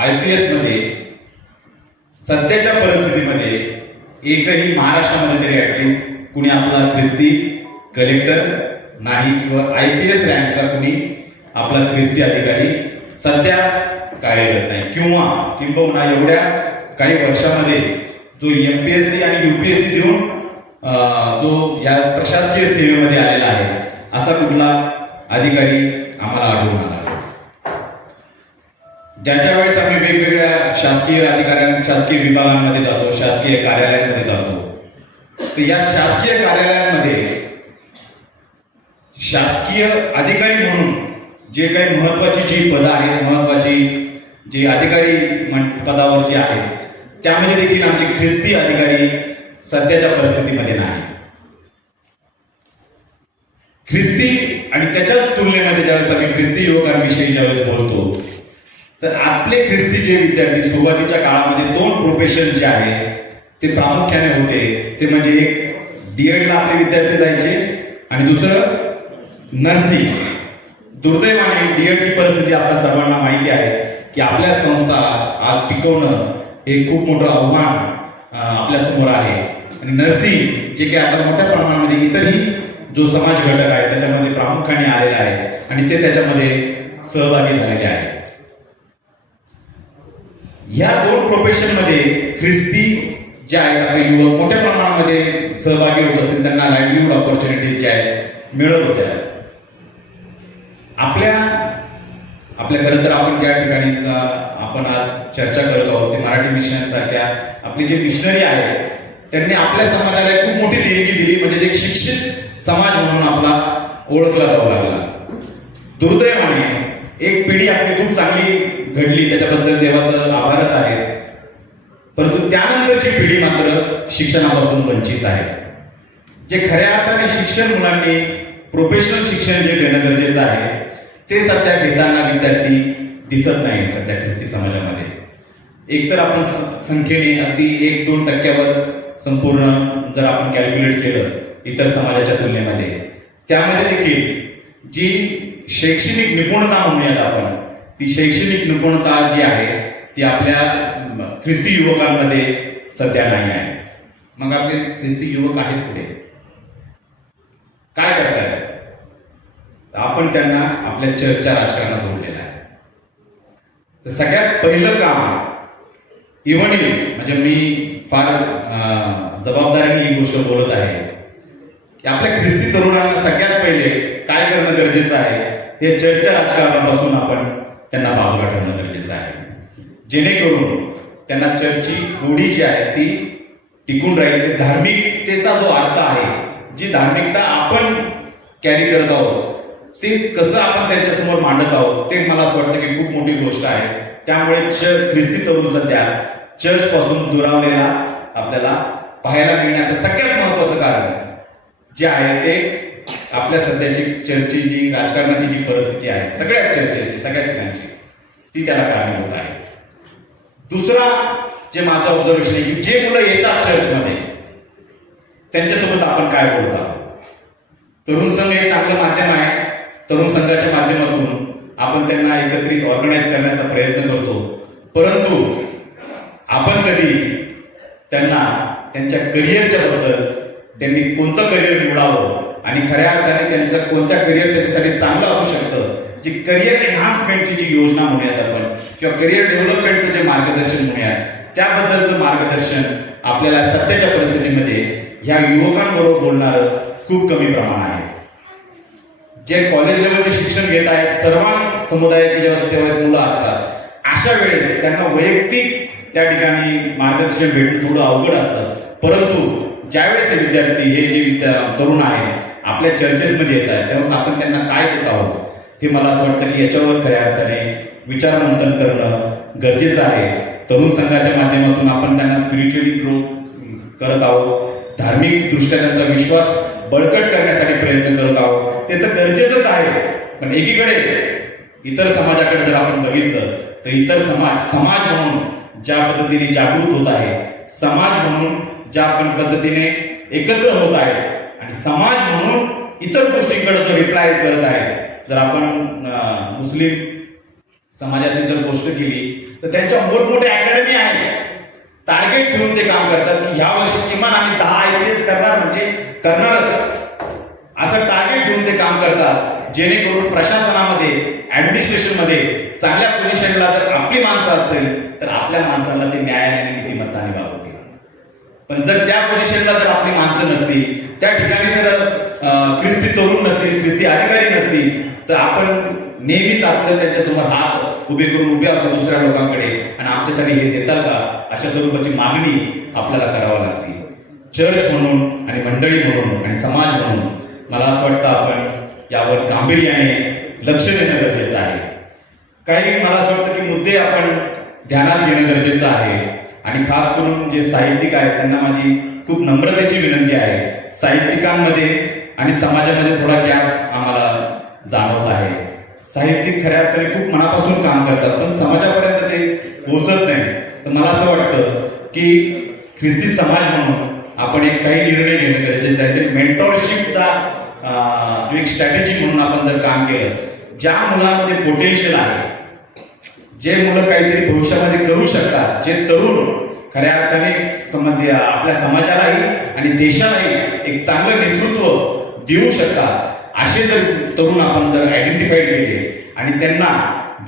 I P एसमध्ये सध्याच्या परिस्थितीमध्ये एकही महाराष्ट्रामध्ये तरी ॲटलिस्ट कुणी आपला ख्रिस्ती कलेक्टर नाही किंवा आय पी एस रँकचा कुणी आपला ख्रिस्ती अधिकारी सध्या कार्यरत नाही. किंवा किंबहुना एवढ्या काही वर्षामध्ये जो एम पी एस सी आणि यू पी एस सी देऊन जो या प्रशासकीय सेवेमध्ये आलेला आहे असा कुठला अधिकारी आम्हाला आढळून आला ज्यांच्या वेळेस आम्ही वेगवेगळ्या शासकीय अधिकाऱ्यां शासकीय विभागांमध्ये जातो शासकीय कार्यालयांमध्ये जातो तर या शासकीय कार्यालयांमध्ये शासकीय अधिकारी म्हणून जे काही महत्वाची जी पदं आहेत महत्वाची जी अधिकारी पदावर जी आहेत त्यामध्ये देखील आमचे ख्रिस्ती अधिकारी सध्याच्या परिस्थितीमध्ये नाही ख्रिस्ती आणि त्याच्याच तुलनेमध्ये ज्यावेळेस आम्ही ख्रिस्ती युवकांविषयी ज्यावेळेस बोलतो तर आपले ख्रिस्ती जे विद्यार्थी सुरुवातीच्या काळामध्ये दोन प्रोफेशन जे आहे ते प्रामुख्याने होते. ते म्हणजे एक डीएडला आपले विद्यार्थी जायचे आणि दुसरं नर्सिंग दुर्दैवाने डीएडची परिस्थिती आपल्या सर्वांना माहिती आहे की आपल्या संस्था आज टिकवणं हे खूप मोठं आव्हान आपल्यासमोर आहे. आणि नर्सिंग जे काही आता मोठ्या प्रमाणामध्ये इतरही जो समाज घटक आहे त्याच्यामध्ये प्रामुख्याने आलेला आहे आणि ते त्याच्यामध्ये सहभागी झालेले आहेत. या दोन प्रोफेशनमध्ये ख्रिस्ती जे आहेत आपले युवक मोठ्या प्रमाणामध्ये सहभागी होत असतील त्यांना लाईव्हलीहूड ऑपॉर्च्युनिटीज ज्या आहेत मिळत होत्या. आपल्या आपल्या खरं तर आपण ज्या ठिकाणी आपण आज चर्चा करत आहोत ते मराठी मिशन सारख्या आपली जे मिशनरी आहेत त्यांनी आपल्या समाजाला खूप मोठी देणगी दिली म्हणजे एक शिक्षित समाज म्हणून आपला ओळखला जाऊ लागला. दुर्दैवाने एक पिढी आपली खूप चांगली घडली त्याच्याबद्दल देवाचं आभारच आहे. परंतु त्यानंतरची पिढी मात्र शिक्षणापासून वंचित आहे. जे खऱ्या अर्थाने शिक्षण मुलांनी प्रोफेशनल शिक्षण जे घेणं गरजेचं आहे ते सध्या घेताना विद्यार्थी दिसत नाही सध्या ख्रिस्ती समाजामध्ये. एकतर आपण संख्येने अगदी एक दोन टक्क्यावर संपूर्ण जर आपण कॅल्क्युलेट केलं इतर समाजाच्या तुलनेमध्ये त्यामध्ये देखील जी शैक्षणिक निपुणता म्हणूयात आपण ती शैक्षणिक निपुणता जी आहे ती आपल्या ख्रिस्ती युवकांमध्ये सध्या नाही आहे. मग आपले ख्रिस्ती युवक आहेत पुढे काय करताय? आपण त्यांना आपल्या चर्चच्या राजकारणात जोडलेलं आहे. तर सगळ्यात पहिलं काम इव्हन म्हणजे मी फार जबाबदारीने ही गोष्ट बोलत आहे की आपल्या ख्रिस्ती तरुणांना सगळ्यात पहिले काय करणं गरजेचं आहे हे चर्चा राजकारणापासून आपण त्यांना बाजूला ठेवणं गरजेचं आहे. जेणेकरून त्यांना चर्चची गोडी जी आहे ती टिकून राहील. ते धार्मिकतेचा जो अर्थ आहे जी धार्मिकता आपण कॅरी करत आहोत ते कसं आपण त्यांच्यासमोर मांडत आहोत ते मला असं वाटतं की खूप मोठी गोष्ट आहे. त्यामुळे च ख्रिस्ती तरुण सध्या चर्चपासून दुरावलेला आपल्याला पाहायला मिळण्याचं सगळ्यात महत्वाचं कारण जे आहे ते आपल्या सध्याची चर्चेची जी राजकारणाची जी परिस्थिती आहे सगळ्या चर्चेची सगळ्या ठिकाणची ती त्याला कारणीभूत आहे. दुसरा जे माझं ऑब्झर्वेशन आहे की जे मुलं येतात चर्चमध्ये त्यांच्यासोबत आपण काय बोलत आहोत? तरुण संघ हे चांगलं माध्यम आहे. तरुण संघाच्या माध्यमातून आपण त्यांना एकत्रित ऑर्गनाईज करण्याचा प्रयत्न करतो. परंतु आपण कधी त्यांना त्यांच्या करिअरच्या बद्दल त्यांनी कोणतं करिअर निवडावं आणि खऱ्या अर्थाने त्यांचं कोणत्या करिअर त्याच्यासाठी चांगलं असू शकतं जी करिअर एन्हान्समेंटची जी योजना म्हणूयात आपण किंवा करिअर डेव्हलपमेंटचं जे मार्गदर्शन म्हणूयात त्याबद्दलचं मार्गदर्शन आपल्याला सध्याच्या परिस्थितीमध्ये ह्या युवकांबरोबर बोलणारं खूप कमी प्रमाण आहे. जे कॉलेज लेवलचे शिक्षण घेत आहेत सर्व समुदायाचे जेव्हा त्यावेळेस मुलं असतात अशा वेळेस त्यांना वैयक्तिक त्या ठिकाणी मार्गदर्शन भेटून थोडं अवघड असतं. परंतु ज्यावेळेस हे विद्यार्थी हे जे विद्या तरुण आहेत आपल्या चर्चेसमध्ये येत आहेत. त्यावेळेस आपण त्यांना काय देत आहोत हे मला असं वाटतं की याच्यावर खऱ्या अर्थाने विचारमंथन करणं गरजेचं आहे. तरुण संघाच्या माध्यमातून आपण त्यांना स्पिरिच्युअली ग्रो करत आहोत. धार्मिक दृष्ट्या त्यांचा विश्वास बळकट करण्यासाठी प्रयत्न करत आहोत. ते तर गरजेचंच आहे. पण एकीकडे इतर समाजाकडे जर आपण बघितलं तर इतर समाज समाज म्हणून ज्या पद्धतीने जागृत होत आहे समाज म्हणून ज्या पण पद्धतीने एकत्र होत आहे समाज म्हणून इतर गोष्टींकडे जो रिप्लाय करत आहे जर आपण मुस्लिम समाजाची जर गोष्ट केली तर त्यांच्या मोठमोठ्या अकॅडमी आहे टार्गेट ठेवून ते काम करतात की ह्या वर्षी किमान आम्ही दहा आय पी एस करणार म्हणजे करणारच. असं टार्गेट ठेवून ते काम करतात जेणेकरून प्रशासनामध्ये ऍडमिनिस्ट्रेशनमध्ये चांगल्या पोझिशनला जर आपली माणसं असतील तर आपल्या माणसाला ते न्यायाने आणि नीतिमत्ताने वागवतील पण जर त्या पोझिशनला जर आपली माणसं नसतील त्या ठिकाणी जर ख्रिस्ती तरुण नसतील ख्रिस्ती अधिकारी नसतील तर आपण नेहमीच आपलं त्यांच्यासमोर हात उभे करून उभे असतो दुसऱ्या लोकांकडे. आणि आमच्यासाठी हे देताल का? अशा स्वरूपाची मागणी आपल्याला करावी लागते. चर्च म्हणून आणि मंडळी म्हणून आणि समाज म्हणून मला असं वाटतं आपण यावर गांभीर्याने लक्ष देणं गरजेचं आहे. काही मला असं वाटतं की मुद्दे आपण ध्यानात घेणं गरजेचं आहे. आणि खास करून जे साहित्यिक आहेत त्यांना माझी खूप नम्रतेची विनंती आहे. साहित्यिकांमध्ये आणि समाजामध्ये थोडा गॅप आम्हाला जाणवत आहे. साहित्यिक खऱ्या अर्थाने खूप मनापासून काम करतात पण समाजापर्यंत ते पोहोचत नाही. तर मला असं वाटतं की ख्रिस्ती समाज म्हणून आपण एक काही निर्णय घेणं गरजेचं आहे. ते मेंटॉरशिपचा जो एक स्ट्रॅटेजी म्हणून आपण जर काम केलं ज्या मुलांमध्ये पोटेन्शियल आहे जे मुलं काहीतरी भविष्यामध्ये करू शकतात जे तरुण खऱ्या अर्थाने संबंधी आपल्या समाजालाही आणि देशालाही एक चांगलं नेतृत्व देऊ शकतात असे जर तरुण आपण जर आयडेंटिफाईड केले आणि त्यांना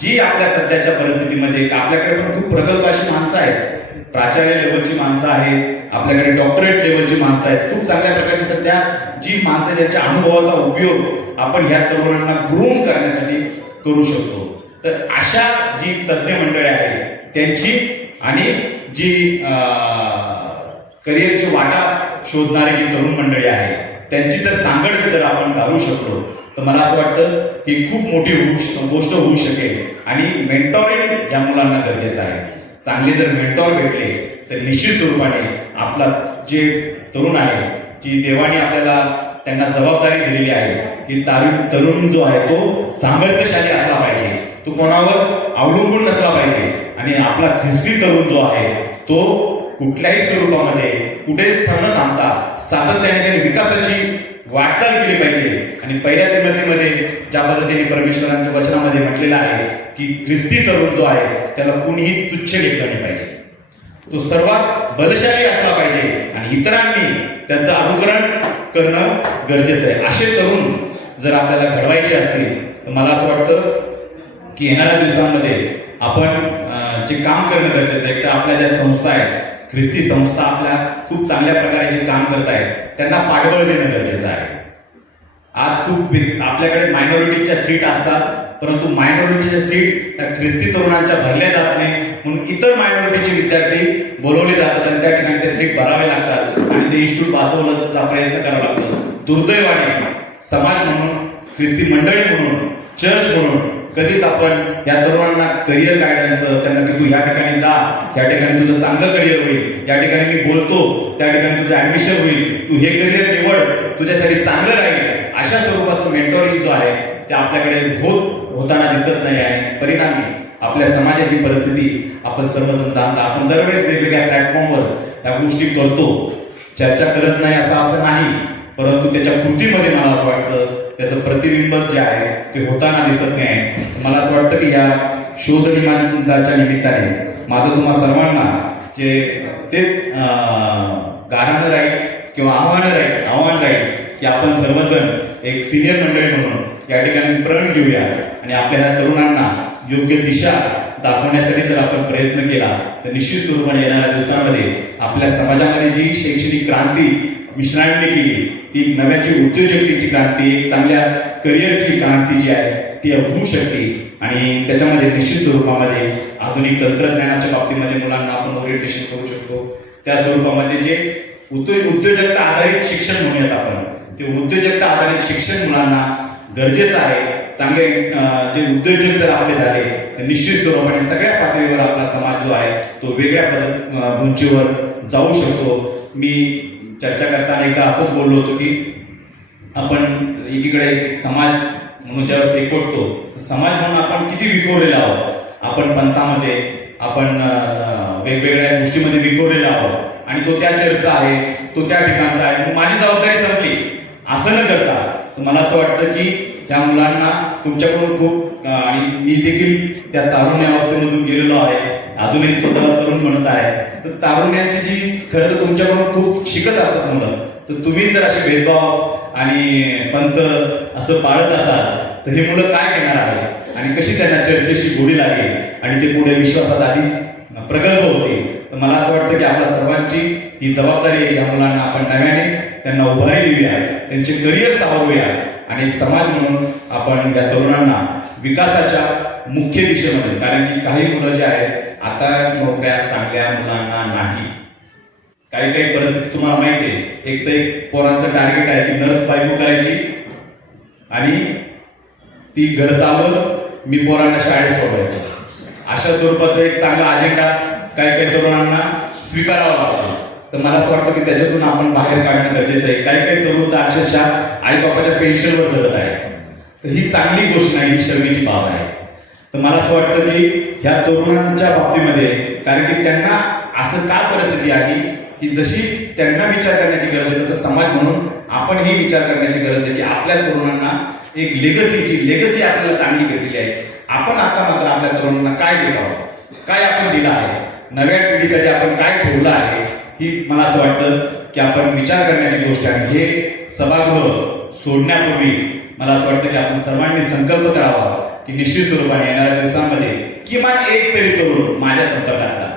जी आपल्या सध्याच्या परिस्थितीमध्ये आपल्याकडे पण खूप प्रगल्भ अशी माणसं आहेत प्राचार्य लेवलची माणसं आहेत आपल्याकडे डॉक्टरेट लेवलची माणसं आहेत खूप चांगल्या प्रकारची सध्या जी माणसं ज्यांच्या अनुभवाचा उपयोग आपण ह्या तरुणांना ग्रूम करण्यासाठी करू शकतो. तर अशा जी तज्ज्ञ मंडळी आहेत त्यांची आणि जी करिअरची वाटा शोधणारी जी तरुण मंडळी आहे त्यांची जर सांगड जर आपण घालू शकलो तर मला असं वाटतं ही खूप मोठी होऊ गोष्ट होऊ शकेल. आणि मेंटॉरिंग या मुलांना गरजेचं आहे. चांगले जर मेंटॉर भेटले तर निश्चित स्वरूपाने आपला जे तरुण आहे जी देवाने आपल्याला त्यांना जबाबदारी दिलेली आहे की तारीख तरुण जो आहे तो सामर्थ्यशाली असला पाहिजे. तो कोणावर अवलंबून नसला पाहिजे. आणि आपला ख्रिस्ती तरुण जो आहे तो कुठल्याही स्वरूपामध्ये कुठेच न थांबता सातत्याने त्यांनी विकासाची वाटचाल केली पाहिजे. आणि पहिल्या तिमतीमध्ये ज्या पद्धतीने परमेश्वरांच्या वचनामध्ये म्हटलेलं आहे की ख्रिस्ती तरुण जो आहे त्याला कुणीही तुच्छ घेतलं नाही पाहिजे. तो सर्वात बलशाली असला पाहिजे. आणि इतरांनी त्यांचं अनुकरण करणं गरजेचं आहे. असे तरुण जर आपल्याला घडवायचे असतील तर मला असं वाटतं की येणाऱ्या दिवसांमध्ये आपण जे काम करणं गरजेचं आहे तर आपल्या ज्या संस्था आहेत ख्रिस्ती संस्था आपल्या खूप चांगल्या प्रकारे जे काम करत आहेत त्यांना पाठबळ देणं गरजेचं आहे. आज खूप वि- आपल्याकडे मायनॉरिटीच्या सीट असतात परंतु मायनॉरिटीच्या सीट त्या ख्रिस्ती तरुणांच्या भरल्या जात नाही. म्हणून इतर मायनॉरिटीचे विद्यार्थी बोलवले जातात आणि त्या ठिकाणी ते सीट भरावे लागतात आणि ते इन्स्टिट्यूट वाचवण्याचा प्रयत्न करावा लागतो. दुर्दैवाने समाज म्हणून ख्रिस्ती मंडळी म्हणून चर्च म्हणून कधीच आपण या तरुणांना करिअर गायडन्स त्यांना की तू या ठिकाणी जा या ठिकाणी तुझं चांगलं करिअर होईल या ठिकाणी मी बोलतो त्या ठिकाणी तुझं ऍडमिशन होईल तू हे करिअर निवड तुझ्यासाठी चांगलं राहील अशा स्वरूपाचं मेंटोरिंग जो आहे त्या आपल्याकडे होत होताना दिसत नाही आहे. परिणामी आपल्या समाजाची परिस्थिती आपण सर्वजण जाणता. आपण दरवेळेस वेगवेगळ्या प्लॅटफॉर्मवर या गोष्टी करतो. चर्चा करत नाही असं असं नाही. परंतु त्याच्या कृतीमध्ये मला असं वाटतं त्याचं प्रतिबिंब जे आहे ते होताना दिसत नाही आहे. मला असं वाटतं की या शोध निबंधाच्या निमित्ताने माझं तुम्हा सर्वांना जे तेच अं, गाणं राहील किंवा आव्हानं राहील आव्हान राहील की आपण सर्वजण एक सिनियर मंडळी म्हणून या ठिकाणी प्रण घेऊया. आणि आपल्या ह्या तरुणांना योग्य दिशा दाखवण्यासाठी जर आपण प्रयत्न केला तर निश्चित स्वरूपाने येणाऱ्या दिवसांमध्ये आपल्या समाजामध्ये जी शैक्षणिक क्रांती मिश्रांनी केली ती नव्याची उद्योजकतेची क्रांती एक चांगल्या करिअरची क्रांती जी आहे ती होऊ शकते. आणि त्याच्यामध्ये निश्चित स्वरूपामध्ये आधुनिक तंत्रज्ञानाच्या बाबतीमध्ये मुलांना आपण ओरिएंटेशन करू शकतो. त्या स्वरूपामध्ये जे उद्योजकता आधारित शिक्षण म्हणूयात आपण ते उद्योजकता आधारित शिक्षण मुलांना गरजेचं आहे. चांगले जे उद्योजक जर आपले झाले तर निश्चित स्वरूपाने सगळ्या पातळीवर आपला समाज जो आहे तो वेगळ्या पद उंचीवर जाऊ शकतो. मी चर्चा करताना एकदा असंच बोललो होतो की आपण एकीकडे एक समाज म्हणून ज्यावेळेस एकवटतो समाज म्हणून आपण किती विखुरलेलो आहोत? आपण पंथामध्ये आपण वेगवेगळ्या गोष्टीमध्ये विखवलेला आहोत. आणि तो त्या चर्चा आहे तो त्या ठिकाणचा आहे. मग माझी जबाबदारी संपली. असं न करता तर मला असं वाटतं की त्या मुलांना तुमच्याकडून खूप आणि मी देखील त्या तारुण्यावस्थेमधून गेलेलो आहे. अजूनही स्वतःला तरुण म्हणत आहे. तर तारुण्याची जी खरं तर तुमच्याकडून खूप शिकत असतात मुलं. तर तुम्ही जर असे भेदभाव आणि पंत असं पाळत असाल तर हे मुलं काय घेणार आहे? आणि कशी त्यांना चर्चेची गोडी लागेल? आणि ते पुढे विश्वासात आधी प्रगल्भ होतील? तर मला असं वाटतं की आपल्या सर्वांची ही जबाबदारी आहे की या मुलांना आपण नव्याने त्यांना उभारी देऊया त्यांचे करिअर सावरूया आणि समाज म्हणून आपण या तरुणांना विकासाच्या मुख्य दिशेमध्ये कारण की काही मुलं जे आहेत आता नोकऱ्या चांगल्या मुलांना नाही. काही काही परिस्थिती तुम्हाला माहिती आहे. एक तर एक पोरांचं टार्गेट आहे की नर्स बायको करायची आणि ती घर चालवून मी पोरांना शाळेत सोडवायचं. अशा स्वरूपाचा एक चांगला अजेंडा काही काही तरुणांना स्वीकारावा लागतो. तर मला असं वाटतं की त्याच्यातून आपण बाहेर काढणं गरजेचं आहे. काही काही तरुण तर अक्षरशः आईबापाच्या पेन्शनवर जगत आहे तर ही चांगली गोष्ट नाही ही शर्मेची बाब आहे. तर मला असं वाटतं की ह्या तरुणांच्या बाबतीमध्ये कारण की त्यांना असं का परिस्थिती आली की जशी त्यांना विचार करण्याची गरज आहे तसं समाज म्हणून आपण ही विचार करण्याची गरज आहे की आपल्या तरुणांना एक लेगसीची लेगसी आपल्याला चांगली घेतलेली आहे. आपण आता मात्र आपल्या तरुणांना काय देत आहोत? काय आपण दिलं आहे? नव्या पिढीसाठी आपण काय ठेवलं आहे? ही मला असं वाटतं की आपण विचार करण्याची गोष्ट आहे. हे सभागृह सोडण्यापूर्वी मला असं वाटतं की आपण सर्वांनी संकल्प करावा की निश्चित स्वरूपाने येणाऱ्या दिवसांमध्ये किमान एक तरी तरुण माझ्या संपर्कातला.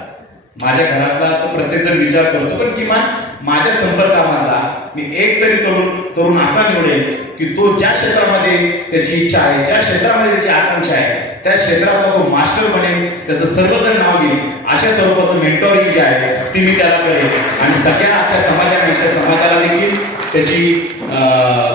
माझ्या घरातला तर प्रत्येक जण विचार करतो पण किमान माझ्या संपर्कामधला मी एक तरी तरुण तरुण असा निवडेल की तो ज्या क्षेत्रामध्ये त्याची इच्छा आहे ज्या क्षेत्रामध्ये त्याची आकांक्षा आहे त्या क्षेत्रातला तो मास्टर बनेल त्याचं सर्वजण नाव घेईल अशा स्वरूपाचं मेंटॉरिंग जे आहे ते मी त्याला करेल आणि सगळ्या आपल्या समाजाने त्या समाजाला देखील त्याची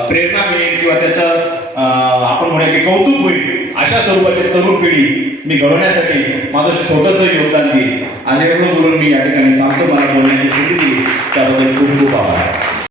प्रेरणा मिळेल किंवा त्याचं आपण म्हणूया की कौतुक होईल. अशा स्वरूपाची तरुण पिढी मी घडवण्यासाठी माझं छोटंसं योगदान देईल आणि एवढं बोलून मी या ठिकाणी थांबतो. मला बोलण्याची स्थिती त्याबद्दल खूप खूप आभार.